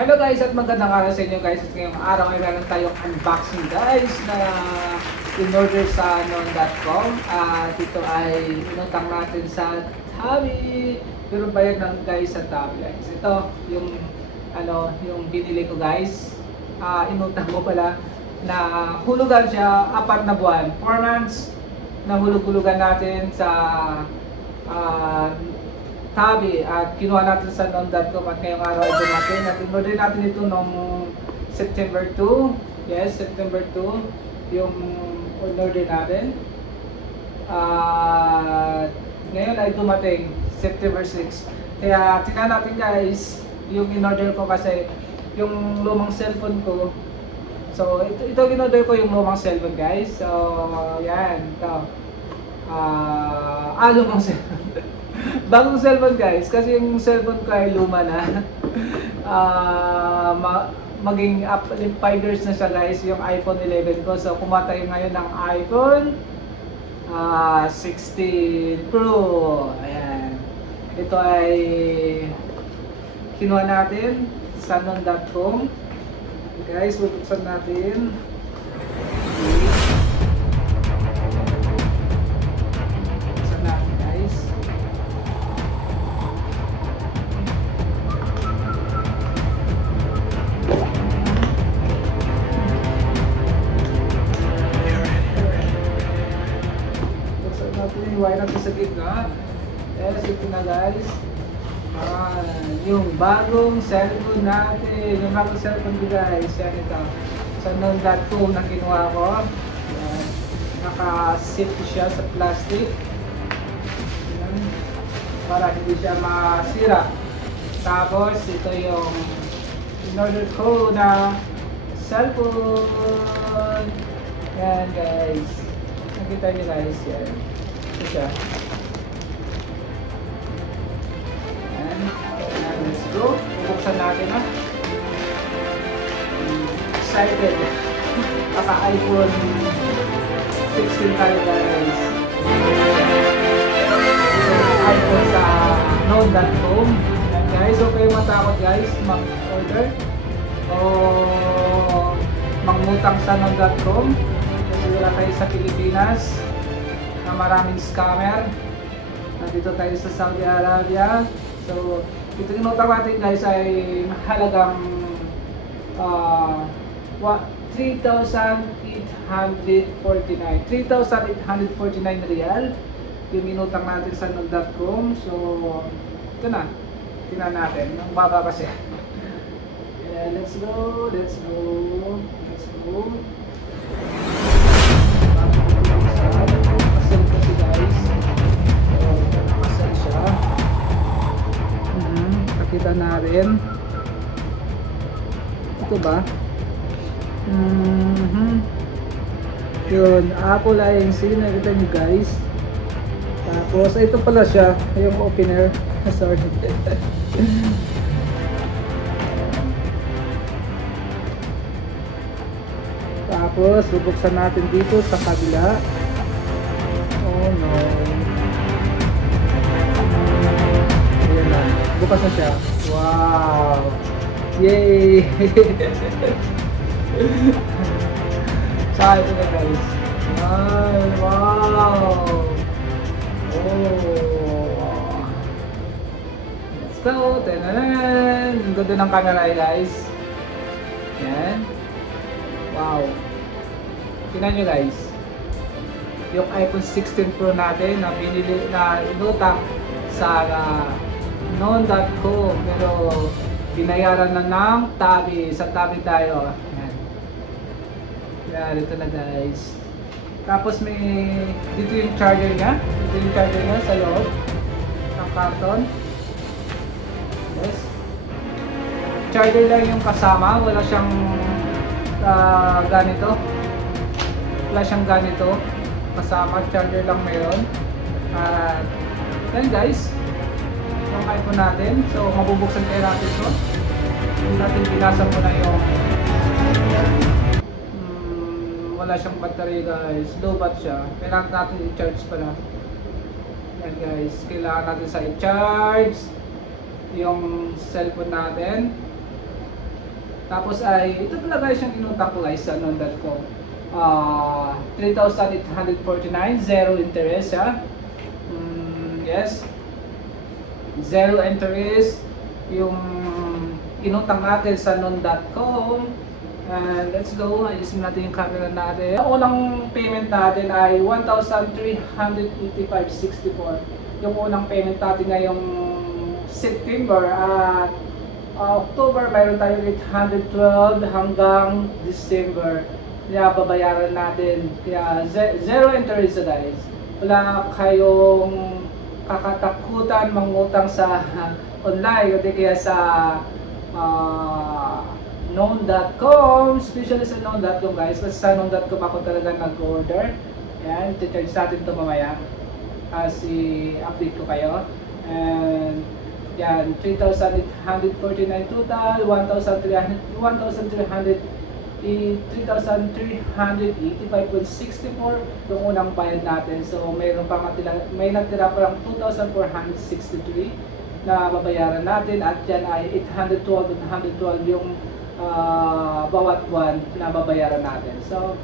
Hello guys at magandang araw sa inyo guys. At ngayong araw ay meron tayong unboxing guys na in-order sa non.com. At ito ay inutang natin sa Tabi. Pero bayad lang guys sa Tabi guys. Ito yung yung binili ko guys. Inutang ko pala na hulugan siya 4 na buwan. 4 months na hulug-hulugan natin sa Tabi at kinuha natin sa non.com at ngayong araw ay dumating at in-order natin ito noong September 2. Yes, September 2 yung in-order natin. Ngayon ay dumating September 6. Kaya tingnan natin guys yung in-order ko kasi yung lumang cellphone ko. So ito in-order ko yung lumang cellphone guys. So yan, ito. Lumang cellphone. Bagong cellphone guys, kasi yung cellphone ko ay luma na. Maging 5 years na siya guys, yung iPhone 11 ko. So kumuha tayo ngayon ng iPhone 16 Pro. Ayan. Ito ay kinuha natin sa non.com. Guys, bubuksan natin. Iwain natin sa gitna. Yes, ito na guys. Yung bagong cellphone natin. Yung bagong cellphone ko guys. Yan ito. Sa non.com na kinuha ko. Yan. Naka-zip siya sa plastic. Yan. Para hindi siya masira. Tapos ito yung in-order ko na cellphone. Yan guys. Nakita niyo guys. Yan. Siya. And let's go. Bubuksan natin ha. Excited. Paka iPhone 16 tayo guys. iPhone sa non.com. And guys, okay matakot guys mag-order o mangutang sa non.com kasi wala tayo sa Pilipinas. Maraming scammer. Nandito tayo sa Saudi Arabia. So, ito yung notang natin guys ay halagang 3,849 real yung inutang natin sa non.com. So, ito na. Tingnan natin. Ang baba kasi. Let's go. Let's go. Let's go. Kita natin ito ba? Yun, Apple INC, nakita nyo guys. Tapos ito pala siya, yung opener. Sorry. Tapos bubuksan natin dito sa kabila. Oh no. Bukas na siya. Wow! Yay! Saan ito na guys? Ay, wow! Oh! Let's go! Tananan! Ang ganda ng camera guys. Yan. Wow! Tingnan nyo guys. Yung iPhone 16 Pro natin na binili na inutang sa non.com pero binayaran na ng Tabi. Sa Tabi tayo. Ayan. Yan, ito na guys. Tapos may dito yung charger niya. Dito yung charger niya sa loob ng karton. Yes. Charger lang yung kasama. Wala siyang ganito. Wala siyang ganito. Kasama. Charger lang meron. Yan guys. Yung iPhone natin. So, mabubuksan kayo natin ito. Hindi natin pinasan mo na yung wala siyang battery guys. Low bat siya. Kailangan natin i-charge pala. Yan guys. Kailangan natin sa i-charge yung cellphone natin. Tapos ay, ito pala guys yung inutang ko guys sa non.com. 3,849, zero interest ha. Yes. Zero interest yung inutang natin sa non.com. And let's go, ayusin natin yung camera natin. Ang unang payment natin ay 1,385.64. Yung unang payment natin ngayong September at October, mayroon tayo 812 hanggang December. Kaya babayaran natin. Kaya zero interest guys. Wala kayong kakatakutan mangutang sa online o di kaya sa known.com, especially sa known.com guys, kasi sa known.com ako talaga nag-order. Yan, i-charge natin ito mamaya kasi update ko kayo. And yan, 3,849 total, 3,385.64 yung unang bayad natin. So mayroon pa may natira pa lang 2,463 na babayaran natin at yan ay 812 yung bawat buwan na babayaran natin. So,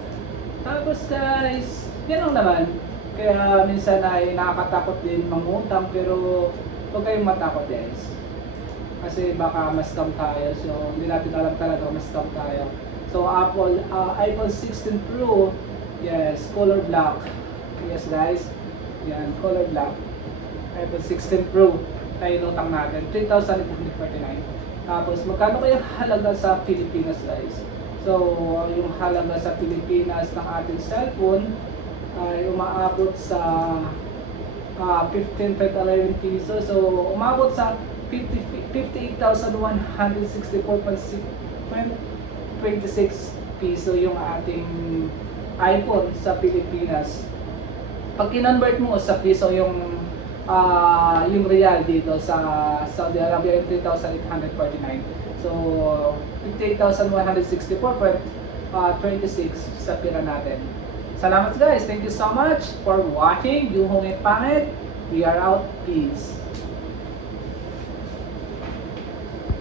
tapos guys, yan lang naman. Kaya minsan ay nakakatakot din mangutang pero huwag kayong matakot guys. Kasi baka ma-scam tayo. So, hindi natin alam talaga ma-scam tayo. So, iPhone 16 Pro, yes, color black. Yes guys, yan, color black. iPhone 16 Pro, ay inutang natin, 3,849. Tapos, magkano kaya halaga sa Pilipinas guys? So, yung halaga sa Pilipinas ng ating cellphone ay umaabot sa 15.11 pesos. So, umabot sa 58,164.26 piso yung ating iPhone sa Pilipinas. Pag kinonvert mo sa piso yung real dito sa Saudi Arabia yung 3,849. So 58,164.26 sa pira natin. Salamat guys. Thank you so much for watching. Yung Hongit Pangit. We are out. Peace.